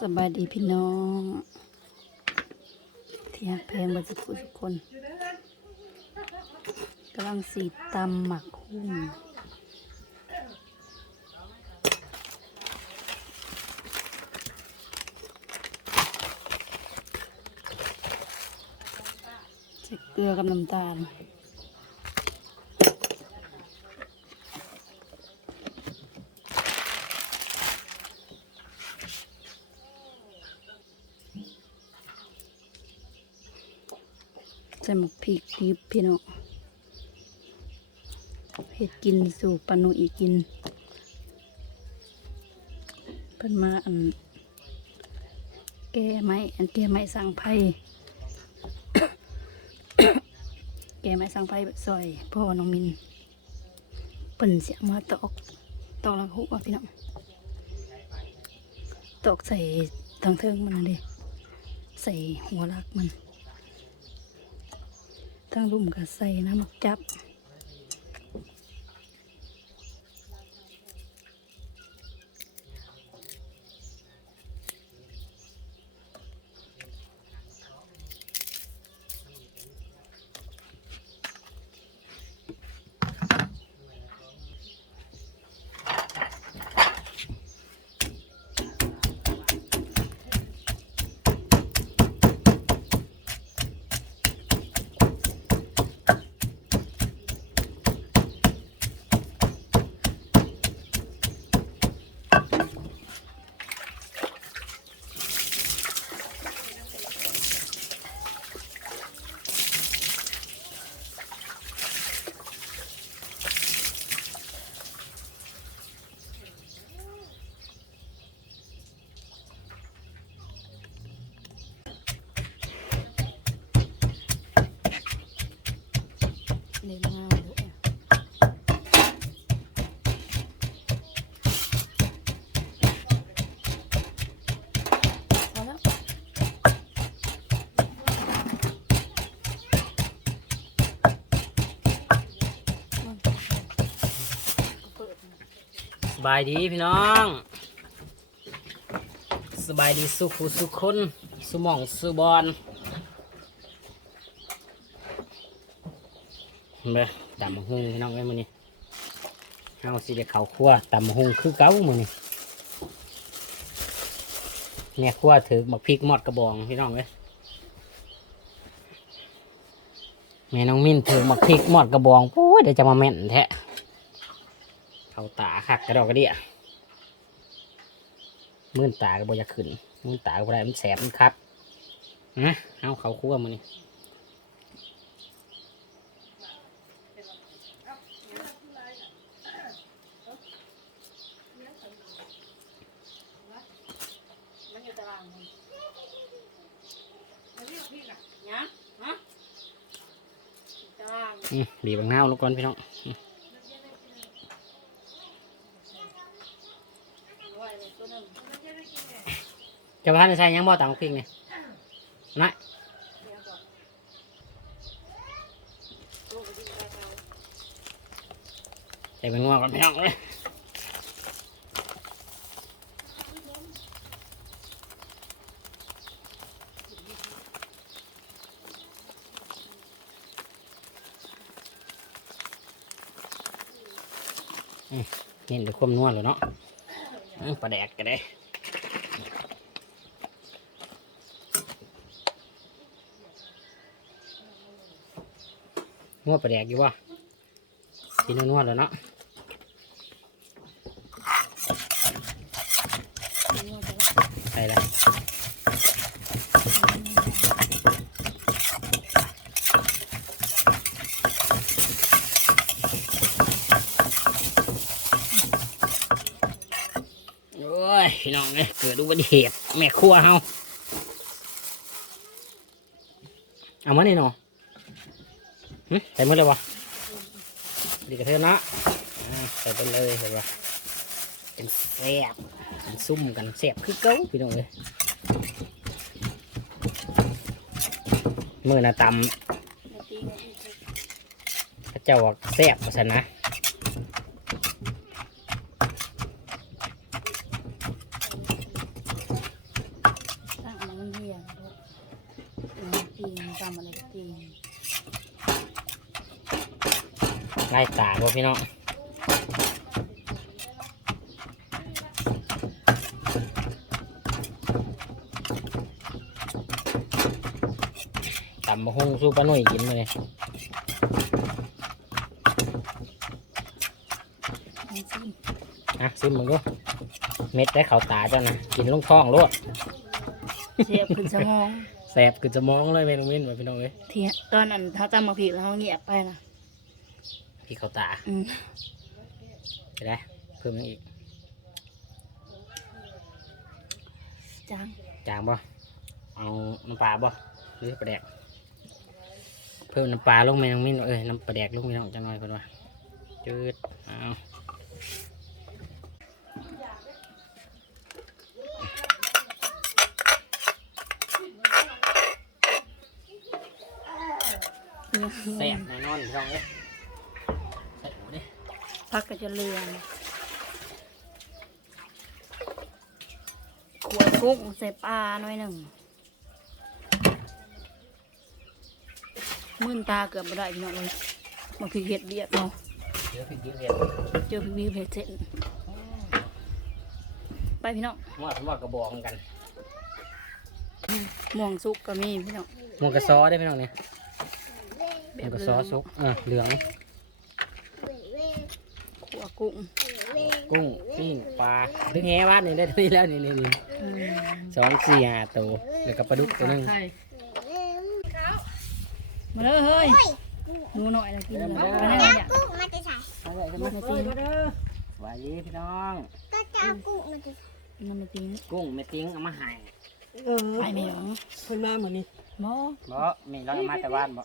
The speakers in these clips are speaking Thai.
สบายดีพี่น้องที่ฮักแพงบัสกุทุกคนกำลังสีตำหมักหุ้มใส่เกลือกับน้ำตาล ส่หมกพริกดิบพี่น้องเห็ดกินสู่ปานุอีกินเพิ่นมาอัน แก้ไม้อันแก้ไม้สั่งไผ่แก้ไม้สั่งไผ่ซอยพ่อน้องมินเปิ่นเสียมาตอกตอกหลังหุอะพี่น้องตอกใส่ทางเทิงมันเดิใส่หัวลักมัน ทั้งรุ่มกับใส่น้ำมักจับ บายดีพี่น้อง สบายดีสุขุสุขคนสุหมองสุบอลเบ้อตำมะฮุงพี่น้องไว้มือนี้เฮาสิได้เขาครัวตำมะฮุงคือเก้ามือนี้แม่ครัวถือบักพริกหมอดกระบองพี่น้องเว้ยแม่น้องมิ้นถือบักพริกหมอดกระบองโอ้ยเดี๋ยวจะมาแม่นแท้ เขาตาหักกระดอกกระเดียมื่นตาก็บ่อยากขึ้นมื่นตาก็บ่ได้มันแสบมันคัดนะเอาเขาคั่วมานี่มันอยู่ตารางมันมันเรียกพี่อะเนี่ยฮะตารางอืมบีบบางเน่าลูกก่อนพี่น้อง ไว้ในตัวนึง เจะพานใช้ยังบ่ต่างพริกเนี่ยนะเดี๋ยวก่อนลูกไปกินไปเอาใส่เป็นงอก่อนพี่น้องเลยนี่เดี๋ยวความนัวเลยเนาะปลาแดกก็ได้นั วปลาแดกอยู่วะกินนวๆแล้วเนาะใส่ละโอ้ยพี่น้องเนี่ยเกิดอุบัติเหตุแม่ครัวเฮาเอามานี่เนาะ ใส่หมดเลยวะดีกระเทือนนะใส่ไปเลยเห็นปะเป็นแสบเป็นซุ่มกันแสบคือเก้าพี่น้องเลยมือน่ะตำพระเจ้าแซ่บว่าสันนะำอะไรก็กิน ไล่ตาบ่พี่น้องตำมะฮุ่งสู้ป้าหนุ่ยกินมาเลยนี่สิอะซิมมึงดูเม็ดได้เขาตาเจ้านะกินลงท้องรวดเสียบขึ้นสมองแสบคือจะมองเลยเมนูมินไว้พี่น้องเอ้ยเทียตอนนั้นเขาจำมาผิดแล้วเขาเงียบไปนะ พี่เขาตาอืมไปได้เพิ่มยังอีกจางจางบ่เอาน้ำปลาบ่หรือปลาแดก เพิ่มน้ำปลาลงเมนูมินเอ้ยน้ำปลาแดกลงพี่น้องจังหน่อยเพิ่นว่าจืดเอาแซ่บแน่นอนพี่น้องเอ้ยใส่หมูดิ พักก็จะเลืองขวดกุ้งใส่ปลาหน่อยหนึ่งมื่นตาเกือบไม่ได้พี่น้องเลยมาคือเห็ดเบียดเนาะเดี๋ยวพี่ยิ้มเห็ดเจอพี่วิวเห็ดเสร็จไปพี่น้องว่าผมว่ากระบอกเหมือนกันม่วงสุกก็มีพี่น้องหมูกระซอได้พี่น้องเนี่ยหมูกระซอสุกเออเหลืองขัว กุ้งกุ้งปิ้งปลาถึงแง่บ้านนี่ได้เท่านี้แล้วนี่นี่นี่อืมสองสี่ห้าตัวแล้วก็ปลาดุกตัวหนึงมาเลยเฮ้ยหนูหน่อยนะกินเลยมาเลยเนี่ยกุ้งมันจะใส่เอาเลยมามาตีนสวัสดีพี่น้อง ก็จะเอากุ้งมันจะน้ำไม่ตีนกุ้งเม็ดติ้งเอามาให้เออไปไหมหรอคนมาเหมือนนี่บ่บ่มีเราเอามาแต่บ้านบ่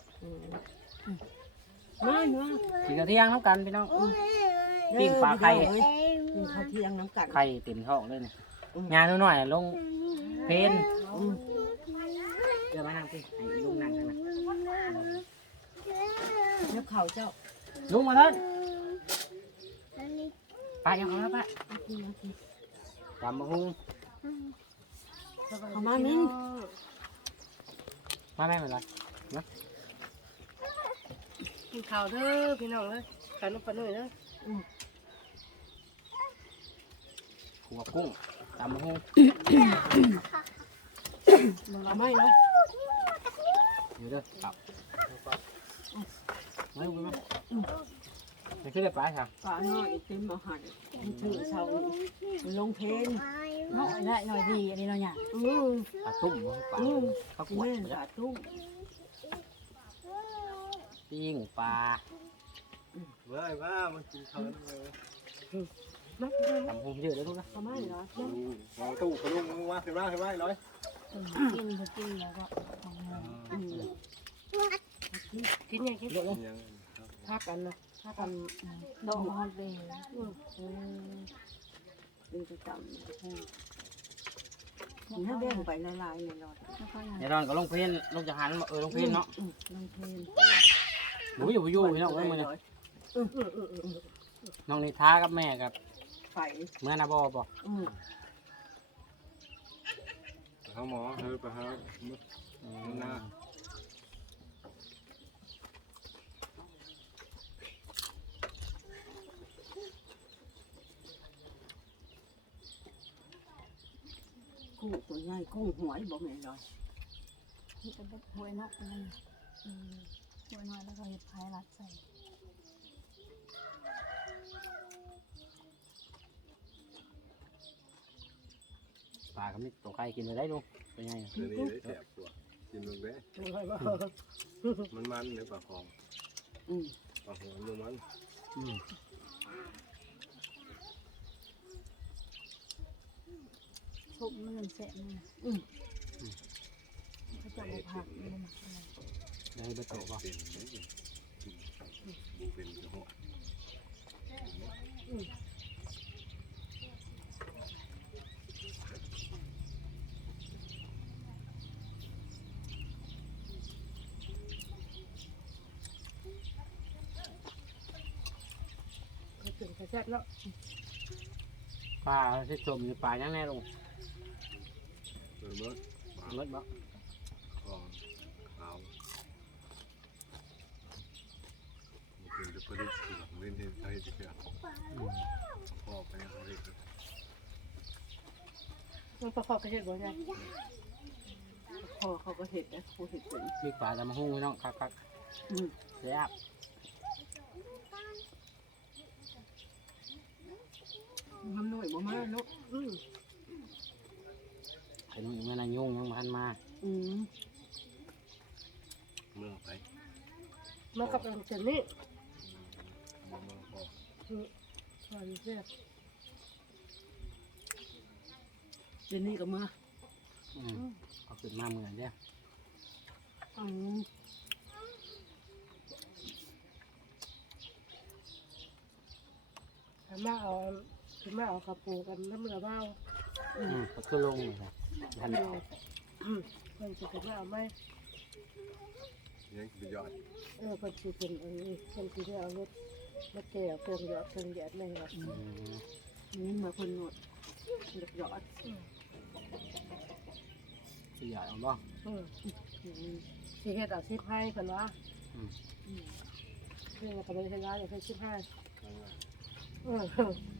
มาเนาะกินกระเทียงน้ำกันพี่น้อง ปิ้งปลาไข่เอ้ยกินข้าวเที่ยงน้ำกัดไข่เต็มท้องเลยนี่งานหน่อยๆลงเพนอืมเดี๋ยวมานั่งพี่ให้ลุงนั่งกันนะแล้วข้าวเจ้าลุงมาเถินไปยังเอาแล้วไปกินมากินตำมะฮุ่งเอามามิ้นมาแม่เป็นไรกินข้าวเด้อพี่น้องเอ้ยขนมปังหน่อยเด้อ ขัวกุ้งตำมะฮุ่งเอาไม่เลยเดี๋ยวเด้อครับมาดูมาไม่ขึ้นได้ปลาครับปลาหน่อยเต็มเอาหันมันถือเสามันลงเพลนหน่อยได้หน่อยดีอันนี้เราอยากอืมปลาตุ่มบ่ปลาอืมข้าวกิกนวดแม่บ่สาจ๊ะตุ้มปิ้งปลาว้ายว่ามันกินเขาแล้วเลย มาตำมะฮุ่งเยอะเลยลูกนะเอาไม่เหรอเอาตู้ขลุ่มมึงว่าเห็นว่าเห็นว่าร้อยกินก็กินแล้วก็เอามาอืมกินยังกินยังพักกันนะพักกันดอกฮอตเดย์อืมเออเป็นประจำอืมกินให้แบ่งไปละลายๆหน่อยแล้วก็อย่างเดี๋ยวเราก็ลงเพลนลงจากหันเออลงเพลนเนาะอืมลงเพลนหนูอยู่บ่อยู่พี่น้องเอ้ยมื้อนี้อืมอืมอืมอืมน้องนิท้ากับแม่กับ ไฟเมื่อนาบอบ่อืมเขาหมอเฮ้ยไปหามุดหน้ากุ้งตัวใหญ่กุ้งหวยบ่แม่นเลยที่เป็นแบบหวยนอกนั่นอืมหวยน้อยแล้วก็เห็ดพายรัดใส่ ปลาก็มีตัวไข่กินเลยได้ลูกเป็นไงเดี๋ยวนี้ได้แสบกว่ากินมึงได้มันมันหรือปลาคองอืมปลาหัวมันมันอืมทุบมันเป็นแสะมันอืมเขาจะบอกผักไม่ได้หมักอะไรได้เบอร์โตบ่เป็นเลยบุเป็นจะหัวเข แซ่แล้วปลาที่ชมอยู่ปลายังแน่ลงเปิดเบิดปลเลิศบ่กองขาวมันเป็นจะประดิษฐ์หลังเล่นเล่นใช้จะเปลี่ยนพ่อไปยังเขาเรียกมันประกอบกระเทียมบ่ใช่พอเขาก็เห็ดนะครูเห็ดเป็นมีปลาตะมะฮุ่งไว้น้องคักคักแซ่บ น้ำหน่อยบ่มากเนาะอืมไอ้นุ่นเมื่อนายุ่งยังมันมาอืมเมืองไปมากับอันเจนนี่เมืองพ่อตอนนี้เนี่ยเจนนี่ก็มาอืมเอาขึ้นมาเหมือนเด้ออืมมาเอา ทำมาเอากระปูกันน้ำมันเบาอืมก็คือลงเลยนะทันอืมมันจะเป็นเอาไหมยังไปยอดเออคนที่เป็นอันนี้คนที่ได้เอารถมาแก่เครื่องหยอดเครื่องหยอดไม่หรอกอืมนี่มาคนหนวดหยอดสิใหญ่เอาบ่อืมสิเฮ็ดเอาสิบให้เพิ่นว่าอืมอืมเพิ่นก็บ่ได้เฮ็ดร้านเลยเพิ่นสิบให้เออเอาบ่อื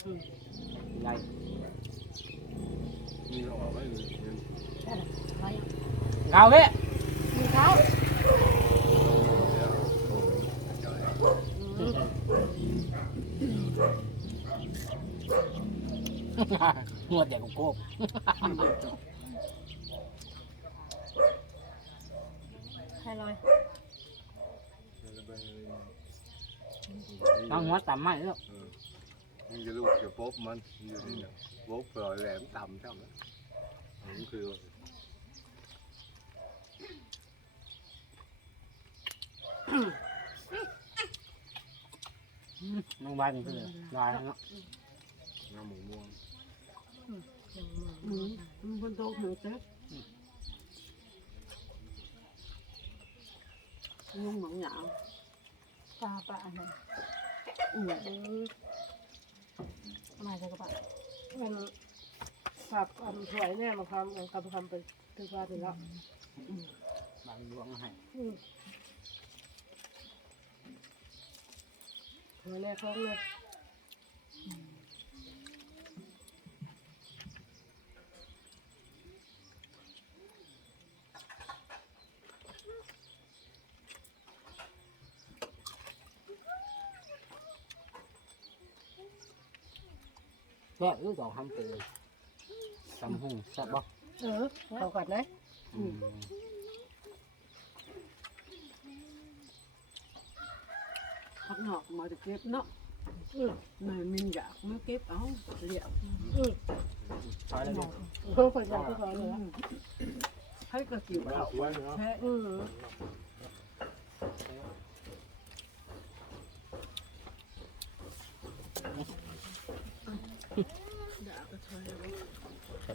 ใหญ่มีเราเอาไว้เลยเงินเงาเว้ยมีเขาเดี๋ยวโอ้ยอืมงวดเดียวกับโกบให้ลอยน้องหัวต่ำมากเลยลูกเออ มันจะลูกจะป๊บมันอยู่ที่เนี่ยป๊บปล่อยแหลมต่ำช่ำนะนี่คืออืมน้องบ้านนี่คือลายเนาะน้ำหมูม่วงอืมมันเพิ่นโตหมูเต๊ะงงหมองหยาวปลาปลาอันนั้นอืม มาจากกระบะมันขับอันถวยแน่มาทำเอาคำคำไปถึงว่าถึงแล้วบางหลวงให้อืมถวยแน่คล้องเลย ซ่บหรือดอกทำเตือนตำหุ่งแซ่บบ่เออเขากัดนะอืมพักหนอกมาจะเก็บเนาะอืมนายมินอยากมาเก็บเอาเหลี่ยมอืมใช่เลยลูกเออคนอยากก็ขอเลยอะให้กระกิ่วเขาแท้อืม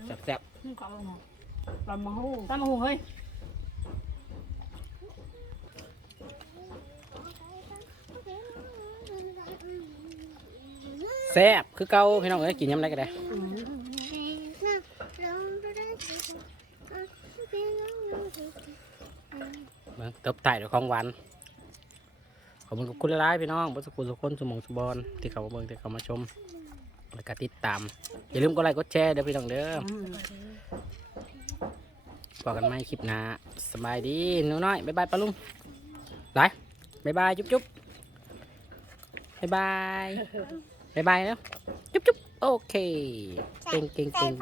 แซ่บแซ่บแซ่บนี่ก็เอาหน่อยลำมะฮู้ตามมาหุงเฮ้ยแซ่บคือเก่าพี่น้องเอ้ยกินยำไรก็ได้อืมเบิ่งเติบไต่ด้วยของหวานขอบคุณกับคุณหลายๆพี่น้องบุษกุลสุคนสมองสุบอลที่เขามาเบิ่งที่เขามาชม แล้วก็ติดตาม อย่าลืมกดไลค์กดแชร์เด้อพี่น้องเด้ออืมบอกกันไหมคลิปหน้าสบายดีหนูน้อยบ๊ายบายปะลุงไลบ๊ายบายจุ๊บจุ๊บบ๊ายบายบ๊ายบายแล้วจุ๊บจุ๊บโอเคเก่งเก่งเก่ง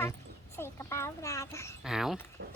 ใส่กระเป๋าปลาอ้าวใ